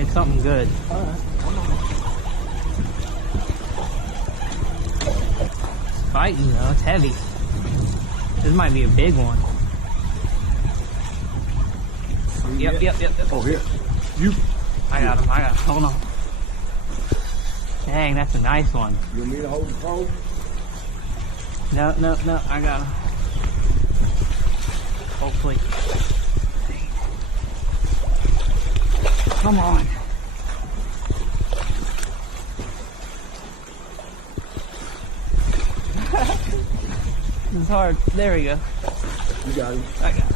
It's something good. All right, come on. It's fighting though, it's heavy. This might be a big one. Yep. Oh, here. You. I got him. Hold on. Dang, that's a nice one. You want me to hold the pole? No, I got him. Hopefully. Come on. It's hard. There we go. You got him. I got him.